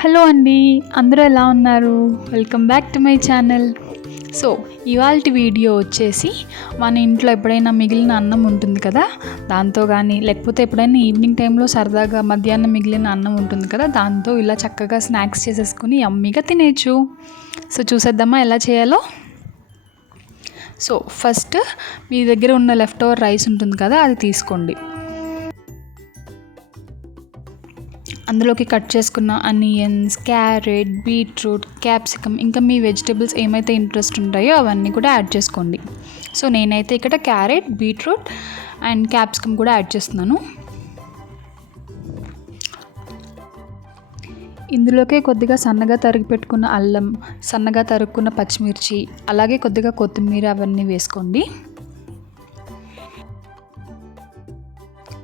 Hello అండి, అందరూ ఎలా ఉన్నారు? Welcome back to my channel. So ఇవాల్టి వీడియో వచ్చేసి మన ఇంట్లో ఎప్పుడైనా మిగిలిన అన్నం ఉంటుంది కదా, దాంతో కానీ లేకపోతే ఎప్పుడైనా ఈవినింగ్ టైంలో సరదాగా మధ్యాహ్నం మిగిలిన అన్నం ఉంటుంది కదా, దాంతో ఇలా చక్కగా స్నాక్స్ చేసేసుకుని యమ్మీగా తినేయచ్చు. సో చూసేద్దామా ఎలా చేయాలో. సో ఫస్ట్ మీ దగ్గర ఉన్న లెఫ్ట్ ఓవర్ రైస్ ఉంటుంది కదా, అది తీసుకోండి. అందులోకి కట్ చేసుకున్న ఆనియన్స్, క్యారెట్, బీట్రూట్, క్యాప్సికమ్, ఇంకా మీ వెజిటేబుల్స్ ఏమైతే ఇంట్రెస్ట్ ఉంటాయో అవన్నీ కూడా యాడ్ చేసుకోండి. సో నేనైతే ఇక్కడ క్యారెట్, బీట్రూట్ అండ్ క్యాప్సికమ్ కూడా యాడ్ చేస్తున్నాను. ఇందులోకే కొద్దిగా సన్నగా తరిగి పెట్టుకున్న అల్లం, సన్నగా తరుక్కున్న పచ్చిమిర్చి, అలాగే కొద్దిగా కొత్తిమీర అవన్నీ వేసుకోండి.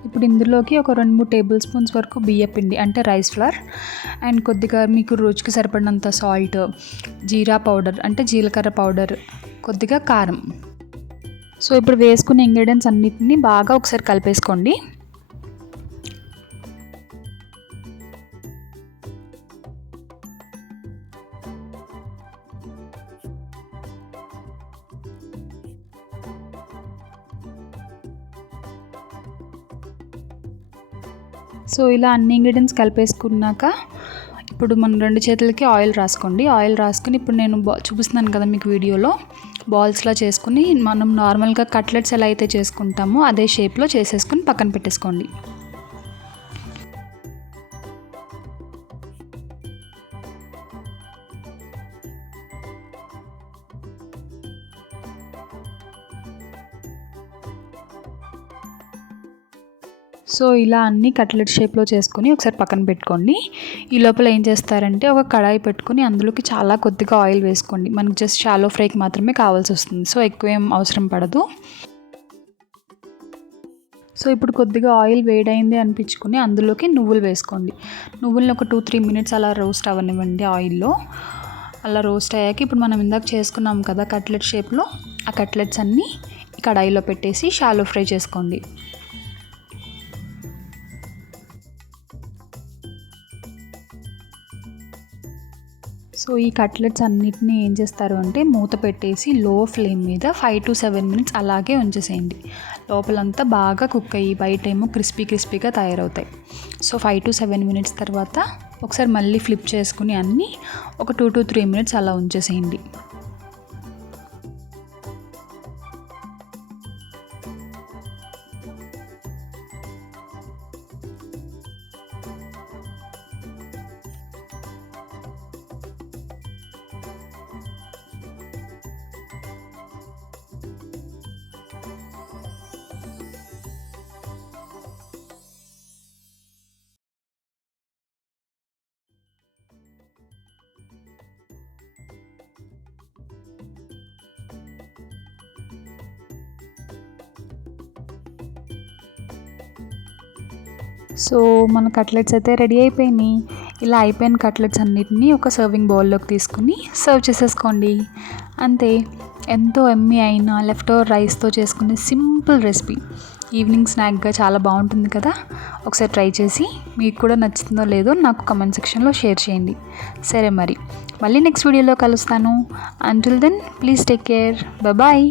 ఇప్పుడు ఇందులోకి ఒక 2-3 టేబుల్ స్పూన్స్ వరకు బియ్యపిండి అంటే రైస్ ఫ్లవర్, అండ్ కొద్దిగా మీకు రుచికి సరిపడినంత సాల్ట్, జీరా పౌడర్ అంటే జీలకర్ర పౌడర్, కొద్దిగా కారం. సో ఇప్పుడు వేసుకున్న ఇంగ్రీడియంట్స్ అన్నిటిని బాగా ఒకసారి కలిపేసుకోండి. సో ఇలా అన్ని ఇంగ్రీడియంట్స్ కలిపేసుకున్నాక ఇప్పుడు మనం 2 చేతులకి ఆయిల్ రాసుకోండి. ఆయిల్ రాసుకుని ఇప్పుడు నేను చూపిస్తున్నాను కదా మీకు వీడియోలో, బాల్స్లా చేసుకుని మనం నార్మల్గా కట్లెట్స్ ఎలా అయితే చేసుకుంటామో అదే షేప్లో చేసేసుకుని పక్కన పెట్టేసుకోండి. సో ఇలా అన్ని కట్లెట్ షేప్లో చేసుకొని ఒకసారి పక్కన పెట్టుకోండి. ఈ లోపల ఏం చేస్తారంటే ఒక కడాయి పెట్టుకొని అందులోకి చాలా కొద్దిగా ఆయిల్ వేసుకోండి. మనకు జస్ట్ షాలో ఫ్రైకి మాత్రమే కావాల్సి వస్తుంది, సో ఎక్కువ ఏం అవసరం పడదు. సో ఇప్పుడు కొద్దిగా ఆయిల్ వేడైంది అనిపించుకుని అందులోకి నువ్వులు వేసుకోండి. నువ్వులను ఒక 2-3 మినిట్స్ అలా రోస్ట్ అవ్వనివ్వండి ఆయిల్లో. అలా రోస్ట్ అయ్యాక ఇప్పుడు మనం ఇందాక చేసుకున్నాం కదా కట్లెట్ షేప్లో, ఆ కట్లెట్స్ అన్నీ కడాయిలో పెట్టేసి షాలో ఫ్రై చేసుకోండి. సో ఈ కట్లెట్స్ అన్నిటిని ఏం చేస్తారు అంటే మూత పెట్టేసి లో ఫ్లేమ్ మీద 5-7 మినిట్స్ అలాగే ఉంచేసేయండి. లోపలంతా బాగా కుక్ అయ్యి బయటేమో క్రిస్పీగా తయారవుతాయి. సో 5-7 మినిట్స్ తర్వాత ఒకసారి మళ్ళీ ఫ్లిప్ చేసుకుని అన్నీ ఒక 2-3 మినిట్స్ అలా ఉంచేసేయండి. సో మన కట్లెట్స్ అయితే రెడీ అయిపోయినాయి. ఇలా అయిపోయిన కట్లెట్స్ అన్నిటినీ ఒక సర్వింగ్ బౌల్లోకి తీసుకుని సర్వ్ చేసేసుకోండి. అంతే, ఎంతో ఎమ్మీ అయిన లెఫ్ట్ ఓవర్ రైస్తో చేసుకునే సింపుల్ రెసిపీ. ఈవినింగ్ స్నాక్గా చాలా బాగుంటుంది కదా. ఒకసారి ట్రై చేసి మీకు కూడా నచ్చుతుందో లేదో నాకు కమెంట్ సెక్షన్లో షేర్ చేయండి. సరే మరి, మళ్ళీ నెక్స్ట్ వీడియోలో కలుస్తాను. Until then please take care. Bye.